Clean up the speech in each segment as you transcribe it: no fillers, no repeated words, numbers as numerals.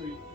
좀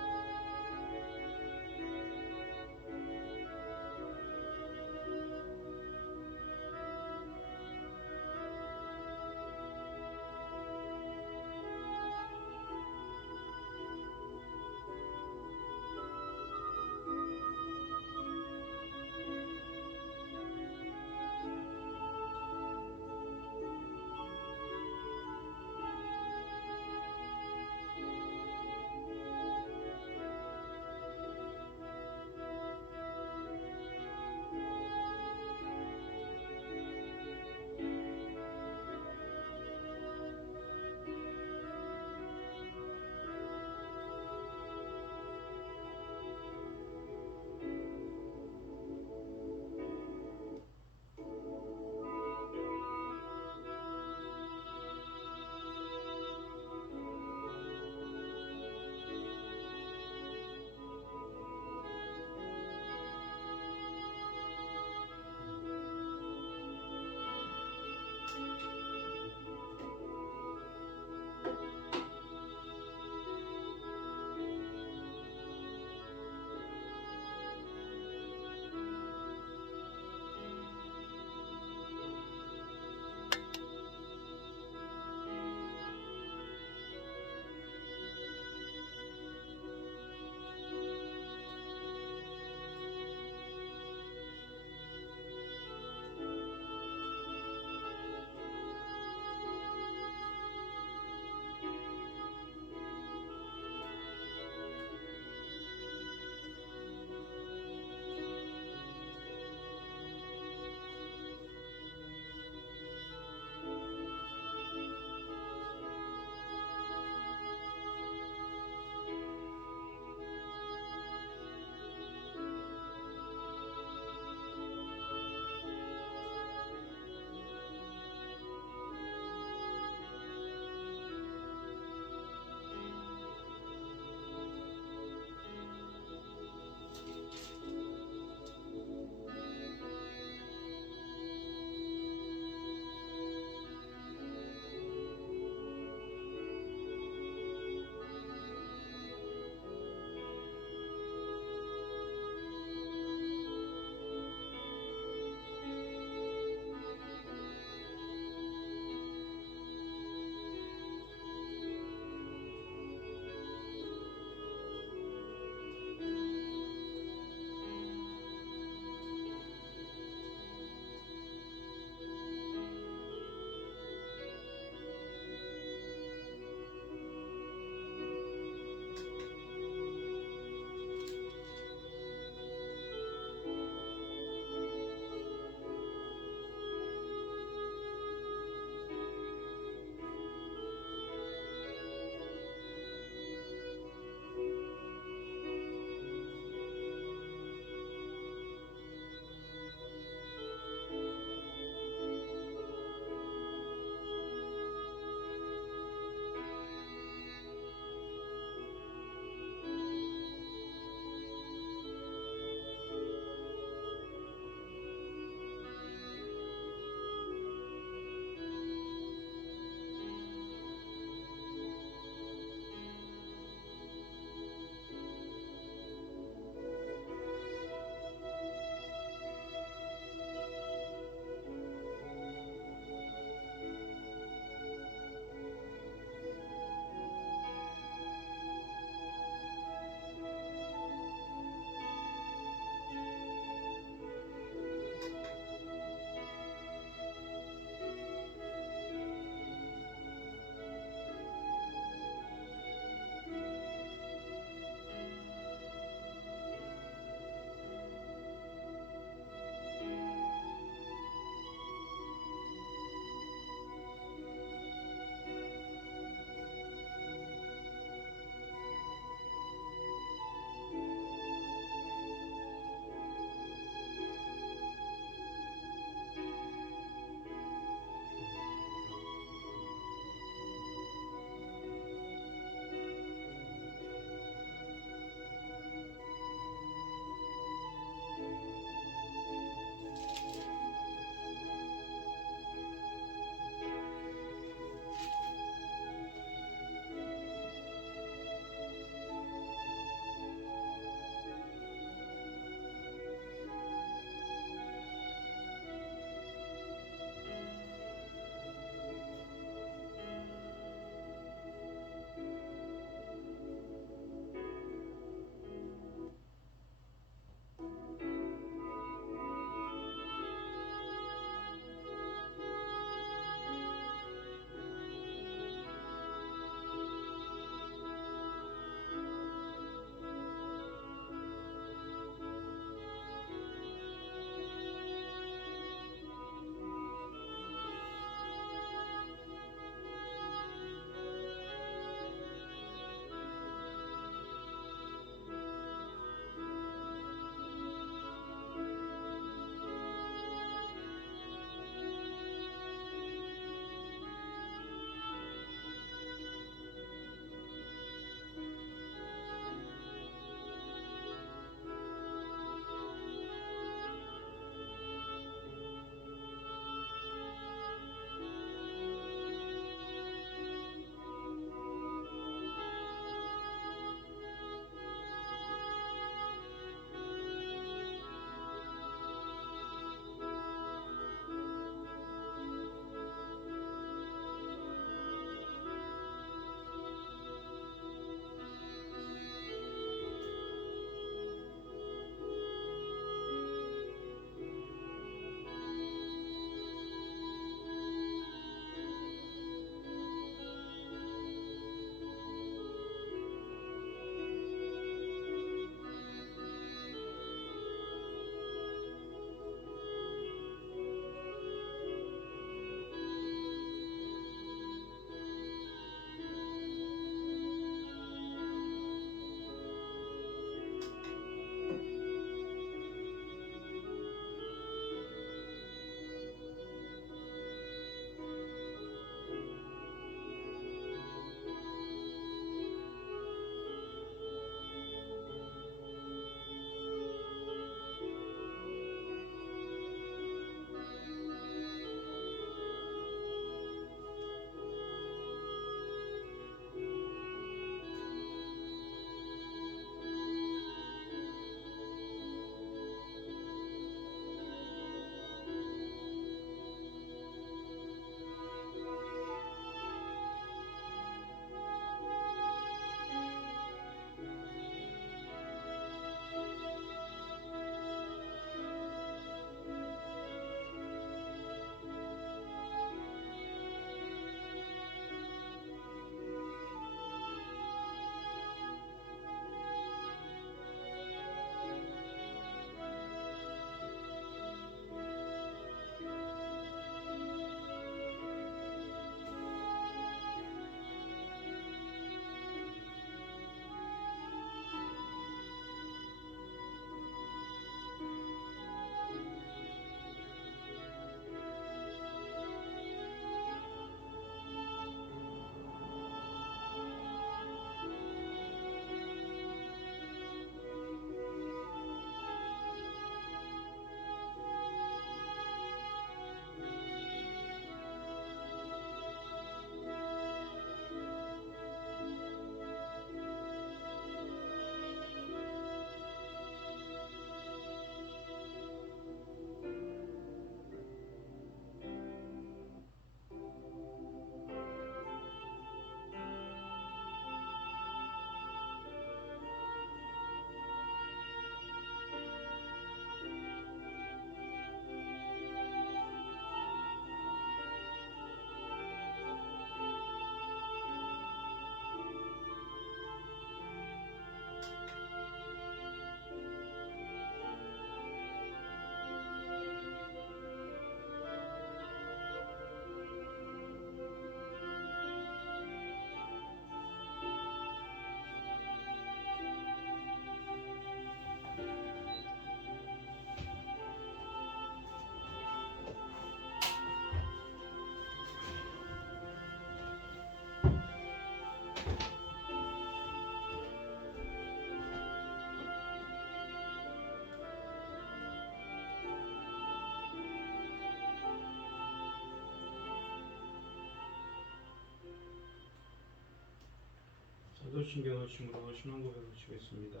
사도신경 하심으로 신앙 고백하시겠습니다.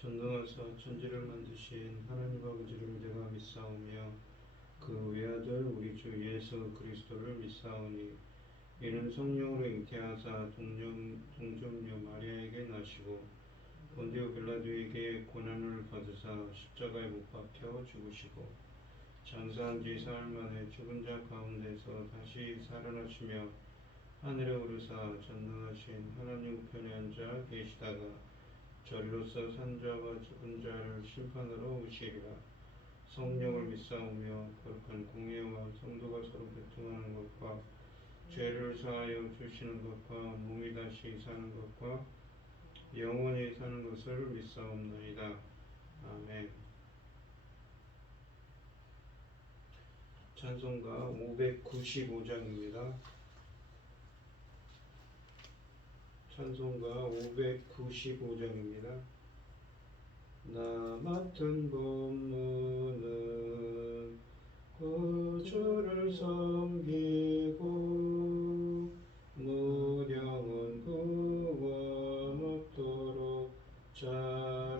전능하사 천지를 만드신 하나님 아버지를 내가 믿사오며 그 외아들 우리 주 예수 그리스도를 믿사오니 이는 성령으로 잉태하사 동정녀 마리아에게 나시고 본디오 빌라도에게 고난을 받으사 십자가에 못 박혀 죽으시고 장사한 뒤 사흘 만에 죽은 자 가운데서 다시 살아나시며 하늘에 오르사 전능하신 하나님 우편에 앉아 계시다가 저리로서 산자와 죽은 자를 심판하러 오시리라. 성령을 믿사오며 거룩한 공예와 성도가 서로 교통하는 것과 죄를 사하여 주시는 것과 몸이 다시 사는 것과 영원히 사는 것을 믿사옵나이다. 아멘. 찬송가 595장입니다. 찬송가 595장입니다. 나 맡은 본문은 구주를 섬기고 무령은 구원 얻도록 잘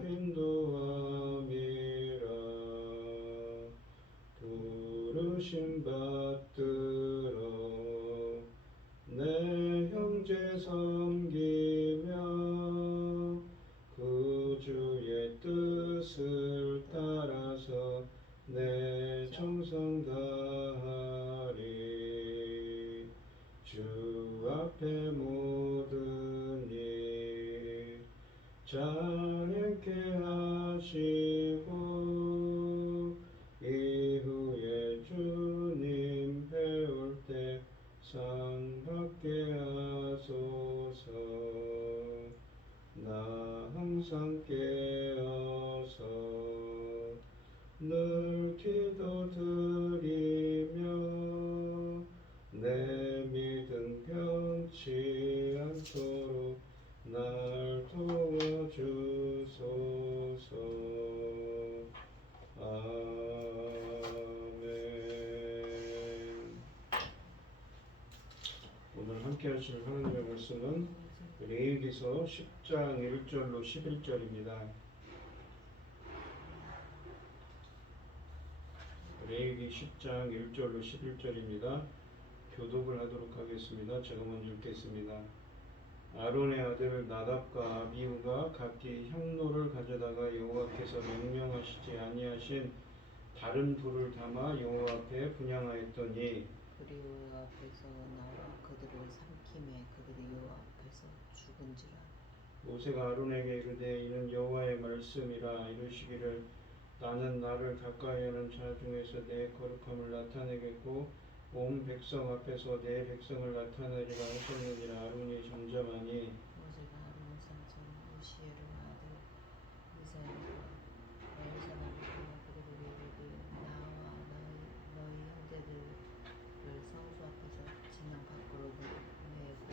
인도함이라. 부르심 받들어 내 형제 섬기며 그 주의 뜻을 따라서 내 정성 다하리. 주 앞에 모든 일 자네께 하시고 이후에 주님 배울 때 상 받게 하소서. 나 항상 깨어서 늘 기도드리며 내 믿음 변치 않도록 날 도와주소서. 아멘. 오늘 함께 하실 하나님의 말씀은 레위기서 10장 1절로 11절입니다. 레위기 10장 1절로 11절입니다. 교독을 하도록 하겠습니다. 제가 먼저 읽겠습니다. 아론의 아들 나답과 아비후가 각기 향로를 가져다가 여호와께서 명령하시지 아니하신 다른 불을 담아 여호와 앞에 분향하였더니 그리고 여호와 앞에서 나와 그들을 삼킴에 그들이 여호와 앞에서 죽은지라. 모세가 아론에게 이르되 이는 여호와의 말씀이라. 이르시기를 나는 나를 가까이하는 자 중에서 내 거룩함을 나타내겠고 온 백성 앞에서 내 백성을 나타내리라 하셨느니라. 아론이 잠잠하니 모세가 아론 삼촌 우시엘의 아들 미사엘과 엘사나를 불러 그들에게 이르되 나와 너희 형제들을 성소 앞에서 진영 밖으로 내고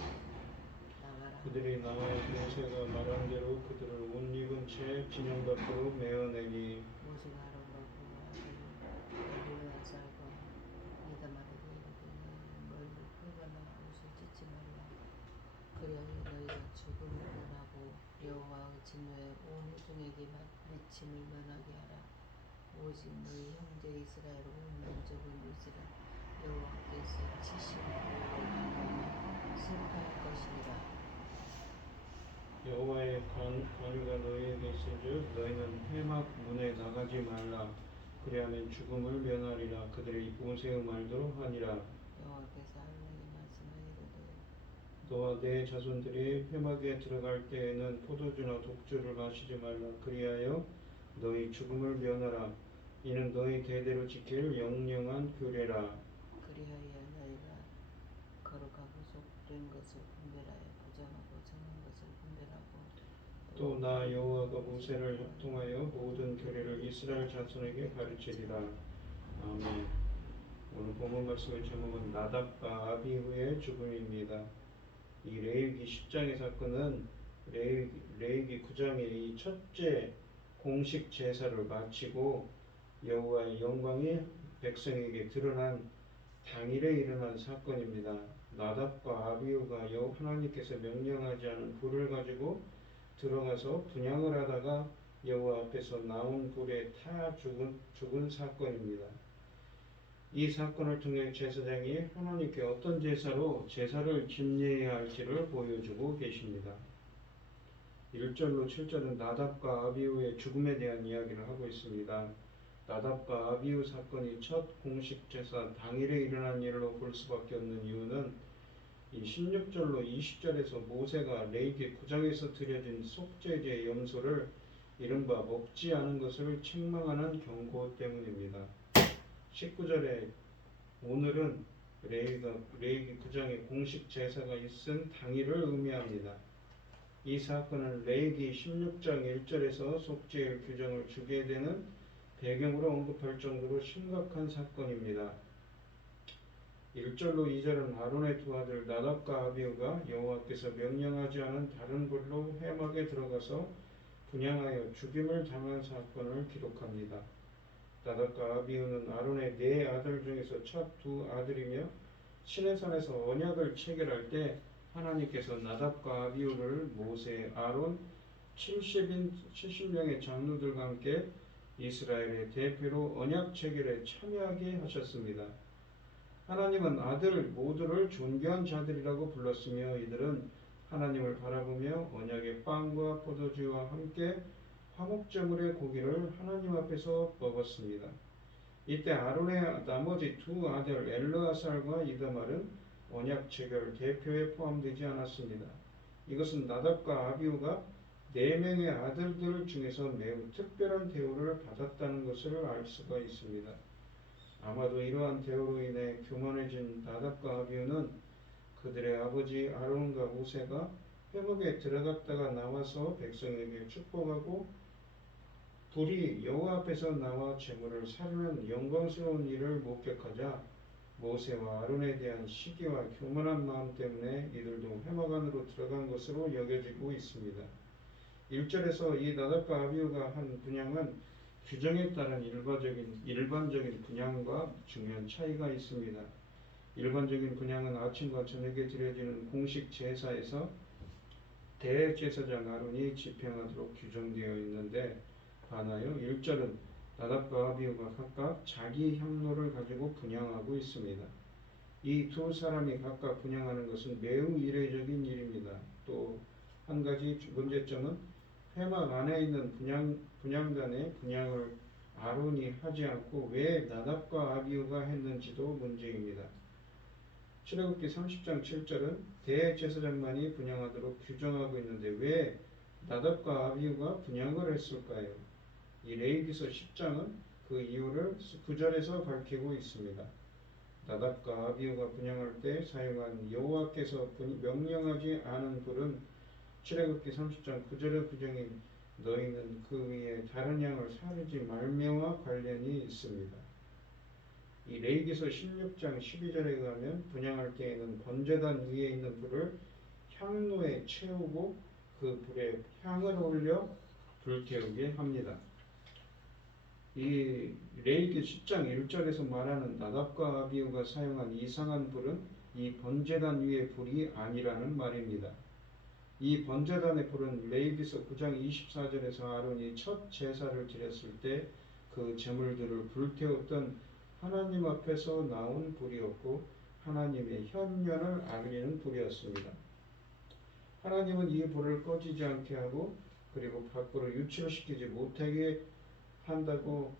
나가라. 그들이 나와 모세가 말한 대로 그들을 옷 입은 채 진영 밖으로 메어내니 모세가 아론과 그 아들 엘르아살과 이다말에게 이르되 너희는 불가나 옷을 찢지 말라. 그리하여 너희가 죽음을 면하고 여호와의 진노에 온 회중에게 미침을 면하게 하라. 오직 너희 형제 이스라엘 온 민족은 유지라. 여호와께서 치신 불로 말미암아 슬퍼할 것이니라. 여호와의 관유가 너희에게 있은즉 너희는 회막 문에 나가지 말라. 그리하면 죽음을 면하리라. 그들이 모세의 말대로 하니라. 여호와께서 아론에게 말씀하시되 너와 내 자손들이 회막에 들어갈 때에는 포도주나 독주를 마시지 말라. 그리하여 너희 죽음을 면하라. 이는 너희 대대로 지킬 영영한 규례라. 그리하여 너희가 거룩하고 속된 것을 분별하여 부정하고 정한 것을 분별하고 또 나 여호와가 모세를 협동하여 모든 규례를 이스라엘 자손에게 가르치리라. 아멘. 오늘 본문 말씀의 제목은 나답과 아비후의 죽음입니다. 이 레위기 10장의 사건은 레위기 9장의 이 첫째 공식 제사를 마치고 여호와의 영광이 백성에게 드러난 당일에 일어난 사건입니다. 나답과 아비후가 하나님께서 명령하지 않은 불을 가지고 들어가서 분향을 하다가 여호와 앞에서 나온 불에 타 죽은 사건입니다. 이 사건을 통해 제사장이 하나님께 어떤 제사로 제사를 집례해야 할지를 보여주고 계십니다. 1절로 7절은 나답과 아비후의 죽음에 대한 이야기를 하고 있습니다. 나답과 아비후 사건이 첫 공식 제사 당일에 일어난 일로 볼 수밖에 없는 이유는 이 16절로 20절에서 모세가 레위기 9장에서 드려진 속죄제 염소를 이른바 먹지 않은 것을 책망하는 경고 때문입니다. 19절에 오늘은 레위기 9장의 공식 제사가 있은 당일을 의미합니다. 이 사건은 레위기 16장 1절에서 속죄의 규정을 주게 되는 배경으로 언급할 정도로 심각한 사건입니다. 1절로 2절은 아론의 두 아들 나답과 아비후가 여호와께서 명령하지 않은 다른 불로 회막에 들어가서 분향하여 죽임을 당한 사건을 기록합니다. 나답과 아비후는 아론의 네 아들 중에서 첫 두 아들이며 시내산에서 언약을 체결할 때 하나님께서 나답과 아비후를 모세, 아론 70명의 장로들과 함께 이스라엘의 대표로 언약 체결에 참여하게 하셨습니다. 하나님은 아들 모두를 존귀한 자들이라고 불렀으며 이들은 하나님을 바라보며 언약의 빵과 포도주와 함께 화목제물의 고기를 하나님 앞에서 먹었습니다. 이때 아론의 나머지 두 아들 엘르아살과 이다말은 언약 체결 대표에 포함되지 않았습니다. 이것은 나답과 아비후가 4명의 아들들 중에서 매우 특별한 대우를 받았다는 것을 알 수가 있습니다. 아마도 이러한 대우로 인해 교만해진 나답과 아비후는 그들의 아버지 아론과 모세가 회막에 들어갔다가 나와서 백성에게 축복하고 불이 여호와 앞에서 나와 제물을 사르는 영광스러운 일을 목격하자 모세와 아론에 대한 시기와 교만한 마음 때문에 이들도 회막 안으로 들어간 것으로 여겨지고 있습니다. 1절에서 이 나답과 아비후가 한 분향은 규정에 따른 일반적인 분향과 중요한 차이가 있습니다. 일반적인 분향은 아침과 저녁에 드려지는 공식 제사에서 대제사장 아론이 집행하도록 규정되어 있는데 반하여 1절은 나답과 아비후가 각각 자기 향로를 가지고 분향하고 있습니다. 이 두 사람이 각각 분향하는 것은 매우 이례적인 일입니다. 또 한 가지 문제점은 회막 안에 있는 분향단의 분향을 아론이 하지 않고 왜 나답과 아비후가 했는지도 문제입니다. 출애굽기 30장 7절은 대제사장만이 분향하도록 규정하고 있는데 왜 나답과 아비후가 분향을 했을까요? 이 레위기서 10장은 그 이유를 9절에서 밝히고 있습니다. 나답과 아비후가 분향할 때 사용한 여호와께서 명령하지 않은 불은 출애굽기 30장 9절의 규정인 너희는 그 위에 다른 양을 사르지 말며와 관련이 있습니다. 이 레위기서 16장 12절에 의하면 분향할 때에는 번제단 위에 있는 불을 향로에 채우고 그 불에 향을 올려 불태우게 합니다. 이 레위기 10장 1절에서 말하는 나답과 아비후가 사용한 이상한 불은 이 번제단 위의 불이 아니라는 말입니다. 이 번제단의 불은 레위기서 9장 24절에서 아론이 첫 제사를 드렸을 때 그 제물들을 불태웠던 하나님 앞에서 나온 불이었고 하나님의 현면을 알리는 불이었습니다. 하나님은 이 불을 꺼지지 않게 하고 그리고 밖으로 유출시키지 못하게 한다고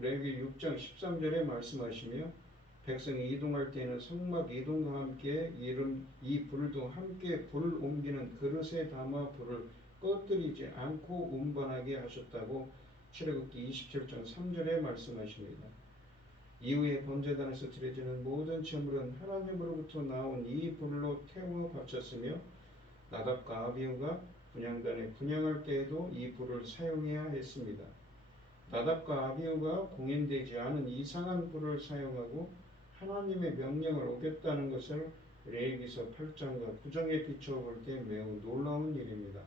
레위기 6장 13절에 말씀하시며 백성이 이동할 때에는 성막 이동과 함께 이 불도 함께 불 옮기는 그릇에 담아 불을 꺼뜨리지 않고 운반하게 하셨다고 출애굽기 27장 3절에 말씀하십니다. 이후에 번제단에서 드려지는 모든 제물은 하나님으로부터 나온 이 불로 태워 바쳤으며 나답과 아비후가 분향단에 분향할 때에도 이 불을 사용해야 했습니다. 나답과 아비후가 공인되지 않은 이상한 불을 사용하고 하나님의 명령을 어겼다는 것을 레위기서 8장과 9장에 비춰볼 때 매우 놀라운 일입니다.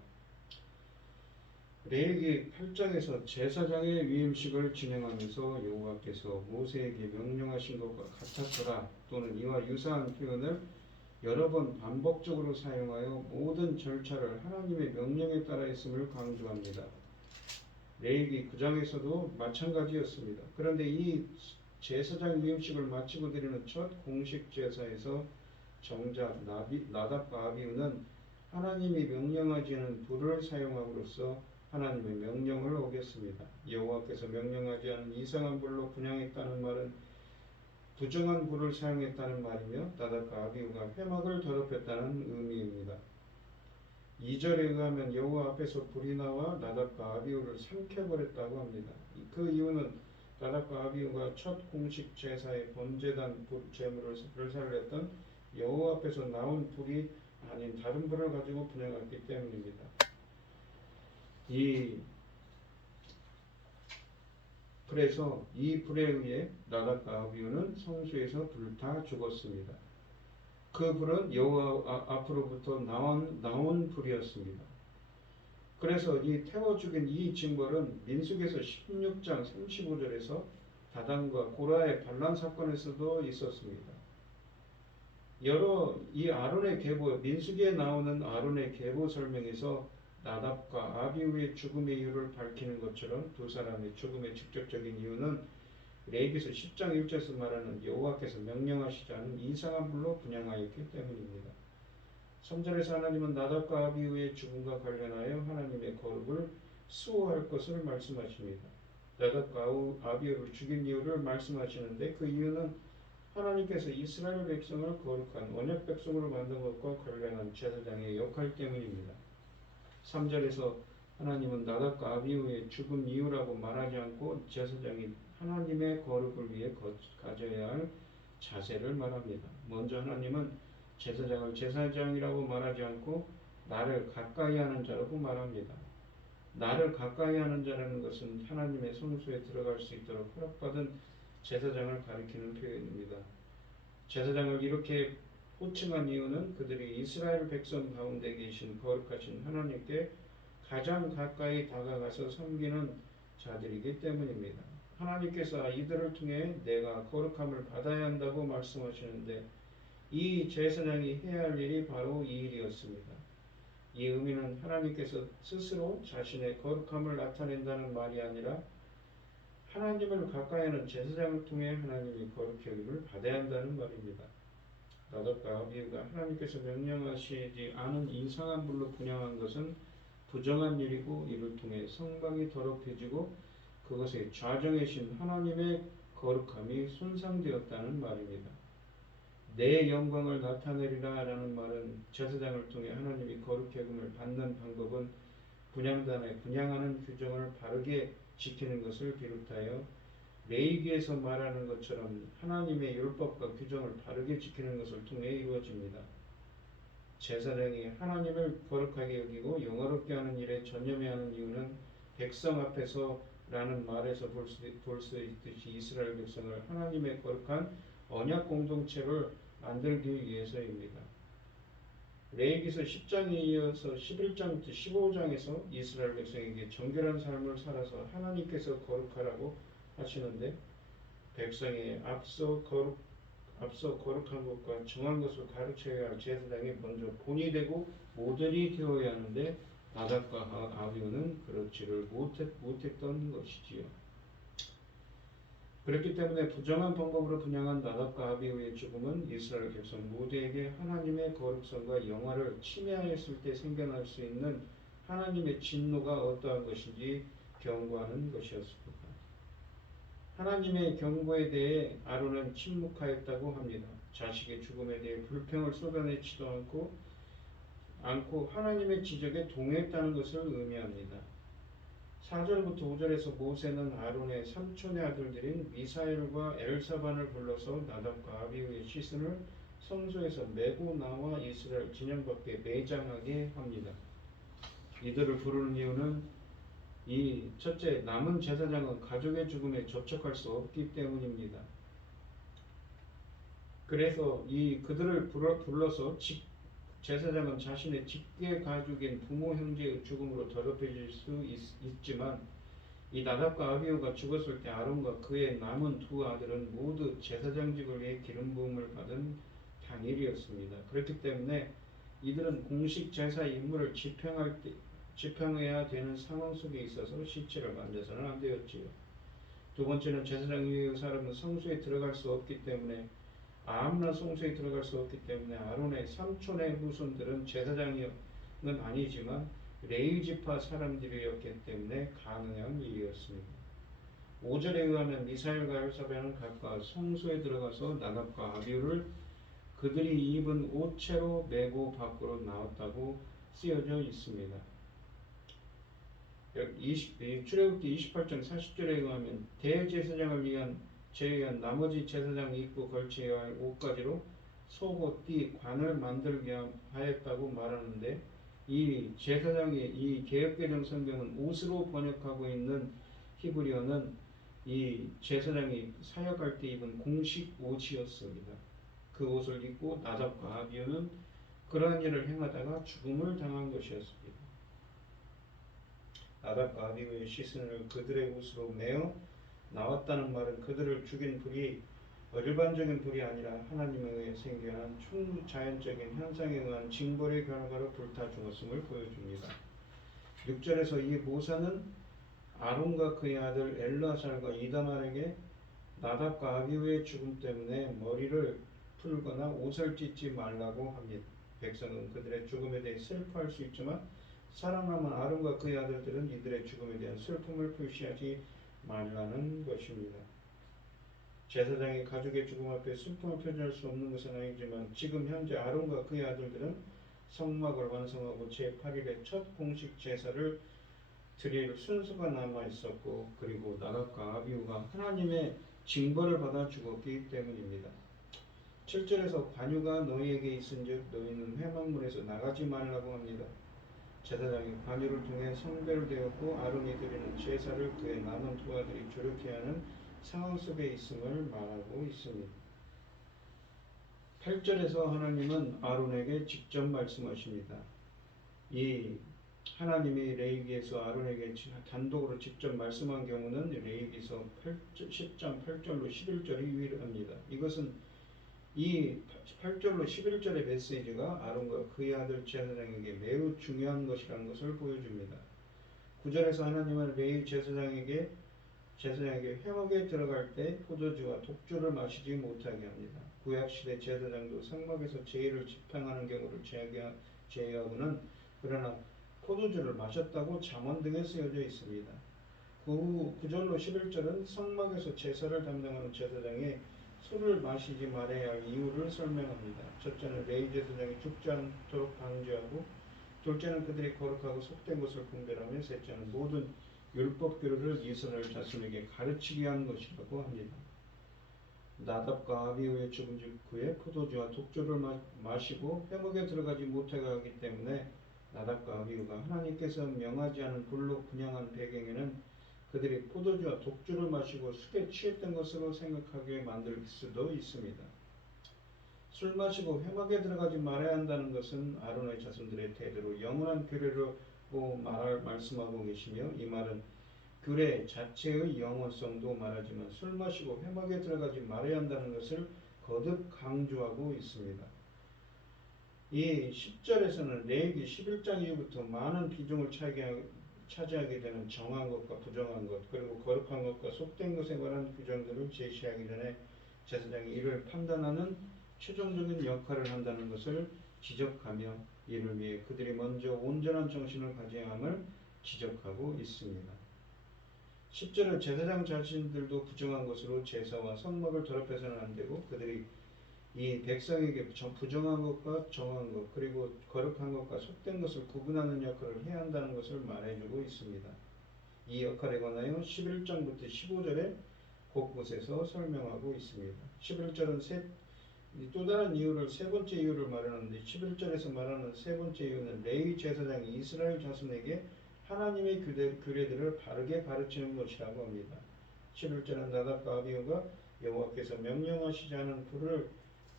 레위기 8장에서 제사장의 위임식을 진행하면서 여호와께서 모세에게 명령하신 것과 같았더라 또는 이와 유사한 표현을 여러 번 반복적으로 사용하여 모든 절차를 하나님의 명령에 따라 했음을 강조합니다. 레위기 9장에서도 마찬가지였습니다. 그런데 이 제사장 위임식을 마치고 드리는 첫 공식 제사에서 정작 나답과 아비후는 하나님이 명령하지 않은 불을 사용함으로써 하나님의 명령을 어겼습니다. 여호와께서 명령하지 않은 이상한 불로 분향했다는 말은 부정한 불을 사용했다는 말이며 나답과 아비후가 회막을 더럽혔다는 의미입니다. 2절에 의하면 여호와 앞에서 불이 나와 나답과 아비후를 삼켜버렸다고 합니다. 그 이유는 나답과 아비후가 첫 공식 제사의 번제단 제물을 살렸던 여호와 앞에서 나온 불이 아닌 다른 불을 가지고 분향했기 때문입니다. 그래서 이 불에 의해 나답과 아비후는 성소에서 불타 죽었습니다. 그 불은 여호와 앞으로부터 나온 불이었습니다. 그래서 이 태워 죽인 이 징벌은 민수기에서 16장 35절에서 다단과 고라의 반란 사건에서도 있었습니다. 이 아론의 계보, 민수기에 나오는 아론의 계보 설명에서 나답과 아비후의 죽음의 이유를 밝히는 것처럼 두 사람의 죽음의 직접적인 이유는 레위기서 10장 1절에서 말하는 여호와께서 명령하시지 않은 이상한 불로 분향하였기 때문입니다. 3절에서 하나님은 나답과 아비후의 죽음과 관련하여 하나님의 거룩을 수호할 것을 말씀하십니다. 나답과 아비후를 죽인 이유를 말씀하시는데 그 이유는 하나님께서 이스라엘 백성을 거룩한 언약 백성으로 만든 것과 관련한 제사장의 역할 때문입니다. 3절에서 하나님은 나답과 아비후의 죽음 이유라고 말하지 않고 제사장이 하나님의 거룩을 위해 가져야 할 자세를 말합니다. 먼저 하나님은 제사장을 제사장이라고 말하지 않고 나를 가까이 하는 자라고 말합니다. 나를 가까이 하는 자라는 것은 하나님의 성소에 들어갈 수 있도록 허락받은 제사장을 가리키는 표현입니다. 제사장을 이렇게 호칭한 이유는 그들이 이스라엘 백성 가운데 계신 거룩하신 하나님께 가장 가까이 다가가서 섬기는 자들이기 때문입니다. 하나님께서 이들을 통해 내가 거룩함을 받아야 한다고 말씀하시는데 이 제사장이 해야 할 일이 바로 이 일이었습니다. 이 의미는 하나님께서 스스로 자신의 거룩함을 나타낸다는 말이 아니라 하나님을 가까이 하는 제사장을 통해 하나님의 거룩 여김을 받아야 한다는 말입니다. 나답과 아비후가 하나님께서 명령하시지 않은 이상한 불로 분향한 것은 부정한 일이고 이를 통해 성막이 더럽혀지고 그것의 좌정이신 하나님의 거룩함이 손상되었다는 말입니다. 내 영광을 나타내리라 라는 말은 제사장을 통해 하나님이 거룩 여김을 받는 방법은 분향단에 분향하는 규정을 바르게 지키는 것을 비롯하여 레위기에서 말하는 것처럼 하나님의 율법과 규정을 바르게 지키는 것을 통해 이루어집니다. 제사장이 하나님을 거룩하게 여기고 영화롭게 하는 일에 전념해야 하는 이유는 백성 앞에서 라는 말에서 볼 수 있듯이 이스라엘 백성을 하나님의 거룩한 언약 공동체를 만들기 위해서입니다. 레위기서 10장에 이어서 11장부터 15장에서 이스라엘 백성에게 정결한 삶을 살아서 하나님께서 거룩하라고 하시는데 백성이 앞서 거룩한 것과 정한 것을 가르쳐야 할 제사장이 먼저 본이 되고 모델이 되어야 하는데 나답과 아비후는 그렇지를 못했던 것이지요. 그렇기 때문에 부정한 방법으로 분향한 나답과 아비후의 죽음은 이스라엘 백성 모두에게 하나님의 거룩성과 영화를 침해하였을 때 생겨날 수 있는 하나님의 진노가 어떠한 것인지 경고하는 것이었습니다. 하나님의 경고에 대해 아론은 침묵하였다고 합니다. 자식의 죽음에 대해 불평을 쏟아내지도 않고 하나님의 지적에 동의했다는 것을 의미합니다. 4절부터 5절에서 모세는 아론의 삼촌의 아들들인 미사엘과 엘사반을 불러서 나답과 아비후의 시신을 성소에서 메고 나와 이스라엘 진영 밖에 매장하게 합니다. 이들을 부르는 이유는 첫째, 남은 제사장은 가족의 죽음에 접촉할 수 없기 때문입니다. 그래서 그들을 불러서 제사장은 자신의 직계 가족인 부모 형제의 죽음으로 더럽혀질 수 있지만 이 나답과 아비후가 죽었을 때 아론과 그의 남은 두 아들은 모두 제사장직을 위해 기름 부음을 받은 당일이었습니다. 그렇기 때문에 이들은 공식 제사 임무를 집행해야 되는 상황 속에 있어서 시체를 만져서는 안 되었지요. 두 번째는 제사장 이외의 사람은 성소에 들어갈 수 없기 때문에 아무나 성소에 들어갈 수 없기 때문에 아론의 삼촌의 후손들은 제사장은 아니지만 레위 지파 사람들이었기 때문에 가능한 일이었습니다. 5절에 의하면 미사엘과 엘사벨은 각각 성소에 들어가서 나답과 아비후를 그들이 입은 옷채로 메고 밖으로 나왔다고 쓰여져 있습니다. 출애굽기 28장 40절에 의하면 대제사장을 제외한 나머지 제사장 입고 걸쳐야 할 옷가지로 속옷, 띠, 관을 만들게 하였다고 말하는데 이 제사장의 이 개역개정 성경은 옷으로 번역하고 있는 히브리어는 이 제사장이 사역할 때 입은 공식 옷이었습니다. 그 옷을 입고 나답과 아비후는 그러한 일을 행하다가 죽음을 당한 것이었습니다. 나답과 아비후의 시신을 그들의 옷으로 메어 나왔다는 말은 그들을 죽인 불이 일반적인 불이 아니라 하나님에 의해 생겨난 초자연적인 현상에 의한 징벌의 결과로 불타 죽었음을 보여줍니다. 6절에서 이 모사는 아론과 그의 아들 엘르아살과 이다말에게 나답과 아비후의 죽음 때문에 머리를 풀거나 옷을 찢지 말라고 합니다. 백성은 그들의 죽음에 대해 슬퍼할 수 있지만 살아남은 아론과 그의 아들들은 이들의 죽음에 대한 슬픔을 표시하지 말라는 것입니다. 제사장이 가족의 죽음 앞에 슬픔을 표현할 수 없는 것은 아니지만 지금 현재 아론과 그의 아들들은 성막을 완성하고 제8일에 첫 공식 제사를 드릴 순서가 남아 있었고 그리고 나답과 아비후가 하나님의 징벌을 받아 죽었기 때문입니다. 7절에서 관유가 너희에게 있은즉 너희는 회막문에서 나가지 말라고 합니다. 제사장이 관유를 통해 성별을 되었고 아론이 드리는 제사를 그의 남은 두 아들이 조력해야 하는 상황 속에 있음을 말하고 있습니다. 8절에서 하나님은 아론에게 직접 말씀하십니다. 이 하나님이 레위기에서 아론에게 단독으로 직접 말씀한 경우는 레위기서 10장 8절로 11절이 유일합니다. 이것은 이 8절로 11절의 메시지가 아론과 그의 아들 제사장에게 매우 중요한 것이라는 것을 보여줍니다. 9절에서 하나님은 레위 제사장에게 회막에 들어갈 때 포도주와 독주를 마시지 못하게 합니다. 구약시대 제사장도 성막에서 제의를 집행하는 경우를 제외하고는 그러나 포도주를 마셨다고 잠언 등에 쓰여져 있습니다. 9절로 11절은 성막에서 제사를 담당하는 제사장이 술을 마시지 말아야 할 이유를 설명합니다. 첫째는 레위 제사장이 죽지 않도록 방지하고, 둘째는 그들이 거룩하고 속된 것을 분별하며, 셋째는 모든 율법 규례를 이스라엘 자손에게 가르치게 한 것이라고 합니다. 나답과 아비후의 죽음 직후에 포도주와 독주를 마시고 회막에 들어가지 못하게 하기 때문에 나답과 아비후가 하나님께서 명하지 않은 불로 분향한 배경에는 그들이 포도주와 독주를 마시고 술에 취했던 것으로 생각하게 만들 수도 있습니다. 술 마시고 회막에 들어가지 말아야 한다는 것은 아론의 자손들의 대대로 영원한 규례로 말씀하고 계시며, 이 말은 규례 자체의 영원성도 말하지만 술 마시고 회막에 들어가지 말아야 한다는 것을 거듭 강조하고 있습니다. 이 10절에서는 레위기 11장 이후부터 많은 비중을 차지하게 되는 정한 것과 부정한 것, 그리고 거룩한 것과 속된 것에 관한 규정들을 제시하기 전에 제사장이 이를 판단하는 최종적인 역할을 한다는 것을 지적하며 이를 위해 그들이 먼저 온전한 정신을 가져야 함을 지적하고 있습니다. 10절은 제사장 자신들도 부정한 것으로 제사와 성막을 더럽혀서는 안 되고 그들이 이 백성에게 부정한 것과 정한 것, 그리고 거룩한 것과 속된 것을 구분하는 역할을 해야 한다는 것을 말해주고 있습니다. 이 역할에 관하여 11장부터 15절에 곳곳에서 설명하고 있습니다. 11절은 또 다른 이유를, 세 번째 이유를 말하는데, 11절에서 말하는 세 번째 이유는 레위 제사장이 이스라엘 자손에게 하나님의 규례들을 바르게 가르치는 것이라고 합니다. 11절은 나답과 아비후가 여호와께서 명령하시지 않은 불을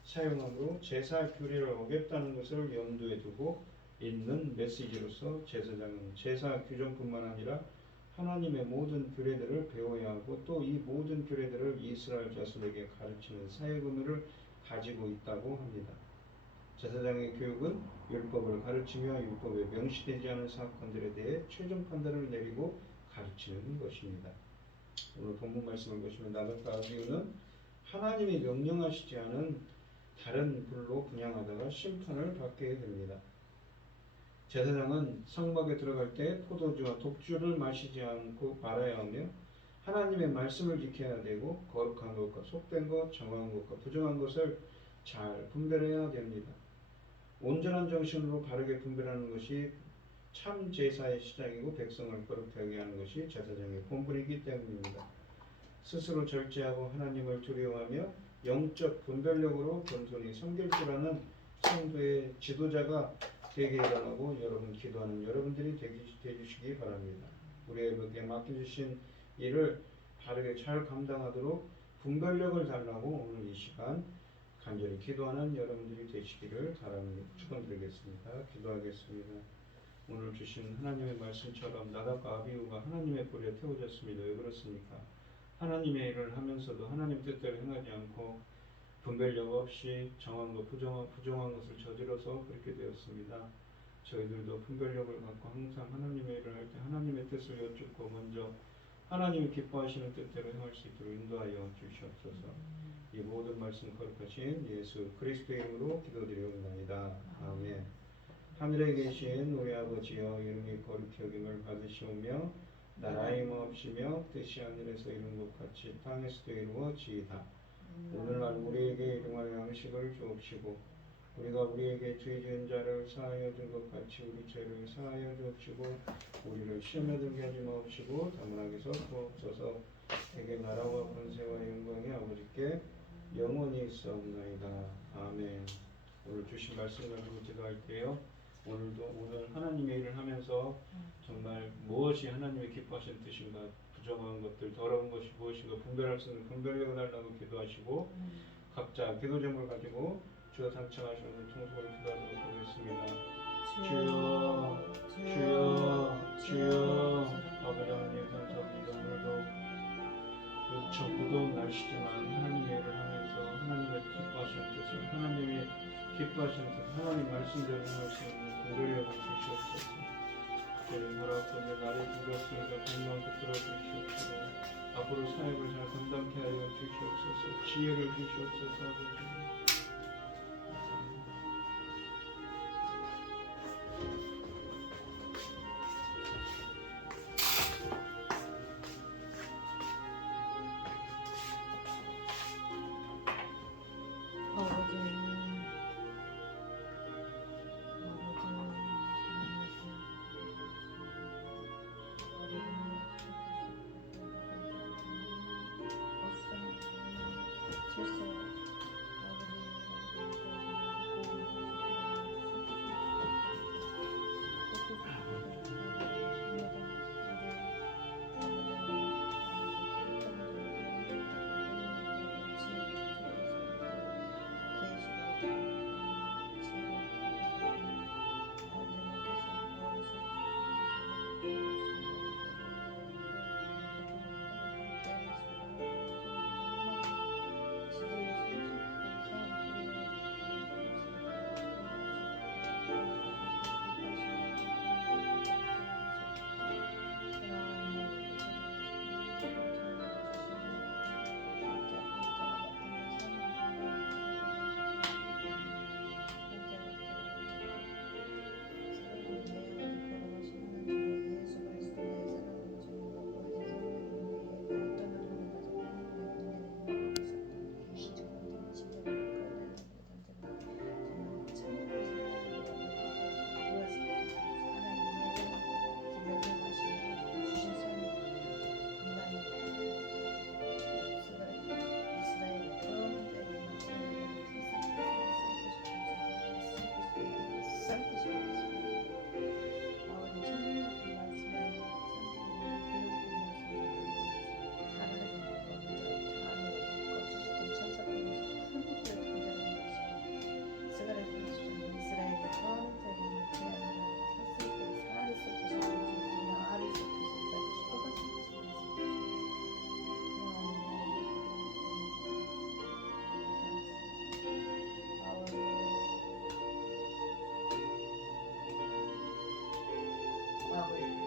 사용함으로 제사 규례를 어겼다는 것을 염두에 두고 있는 메시지로서 제사장은 제사 규정뿐만 아니라 하나님의 모든 규례들을 배워야 하고 또 이 모든 규례들을 이스라엘 자손에게 가르치는 사역 의무를 가지고 있다고 합니다. 제사장의 교육은 율법을 가르치며 율법에 명시되지 않은 사건들에 대해 최종 판단을 내리고 가르치는 것입니다. 오늘 본문 말씀을 보시면 나답과 아비후는 하나님이 명령하시지 않은 다른 불로 분향하다가 심판을 받게 됩니다. 제사장은 성막에 들어갈 때 포도주와 독주를 마시지 않고 말아야 하며 하나님의 말씀을 지켜야 되고 거룩한 것과 속된 것, 정한 것과 부정한 것을 잘 분별해야 됩니다. 온전한 정신으로 바르게 분별하는 것이 참 제사의 시작이고 백성을 거룩하게 하는 것이 제사장의 본분이기 때문입니다. 스스로 절제하고 하나님을 두려워하며 영적 분별력으로 겸손히 섬길 줄 아는 성도의 지도자가 되게 일어나고 여러분 기도하는 여러분들이 되주시기 바랍니다. 우리에게 맡겨주신 일을 바르게 잘 감당하도록 분별력을 달라고 오늘 이 시간 간절히 기도하는 여러분들이 되시기를 바랍니다. 축원드리겠습니다. 기도하겠습니다. 오늘 주신 하나님의 말씀처럼 나답과 아비후가 하나님의 불에 태워졌습니다. 왜 그렇습니까? 하나님의 일을 하면서도 하나님 뜻대로 행하지 않고 분별력 없이 정한 것, 부정한 것을 저질러서 그렇게 되었습니다. 저희들도 분별력을 갖고 항상 하나님의 일을 할 때 하나님의 뜻을 여쭙고 먼저 하나님이 기뻐하시는 뜻대로 행할 수 있도록 인도하여 주시옵소서. 이 모든 말씀 거룩하신 예수 그리스도의 이름으로 기도드리옵나이다. 아멘. 하늘에 계신 우리 아버지여 이름이 거룩히 여김을 받으시오며 나라의 마옵시며 뜻이 하늘에서 이룬 것 같이 땅에서도 이루어지이다. 오늘날 우리에게 일용할 양식을 주옵시고 우리가 우리에게 죄 지은 자를 사하여 준 것 같이 우리 죄를 사하여 주옵시고 우리를 시험에 들게 하지 마옵시고 다만 악에서 구하옵소서. 대개 나라와 권세와 영광이 아버지께 영원히 있사옵나이다. 아멘. 오늘 주신 말씀 가지고 기도할게요. 오늘 하나님의 일을 하면서 정말 무엇이 하나님의 기뻐하시는 뜻인가, 부정한 것들, 더러운 것이 무엇인가 분별할 수 있는 분별력을 달라고 기도하시고 각자 기도 제목을 가지고 주가 당첨하시는 통속으로 기도하도록 하겠습니다. 주여 주여 주여. 아버지 하나님 감사합니다. 오늘도 저 무더운 날씨지만 하나님의 일을 하면서 하나님의 기뻐하시는 뜻을, 하나님이 기뻐하시는 뜻, 하나님 말씀대로 행할 수 있는 분별력을 주시옵소서. 저희 허락하며 날이 불었으니까 공명 붙들어 주시옵시고 앞으로 사역을 잘 감당케 하여 주시옵소서. 지혜를 주시옵소서. 아버지 뭐라고 얘기해?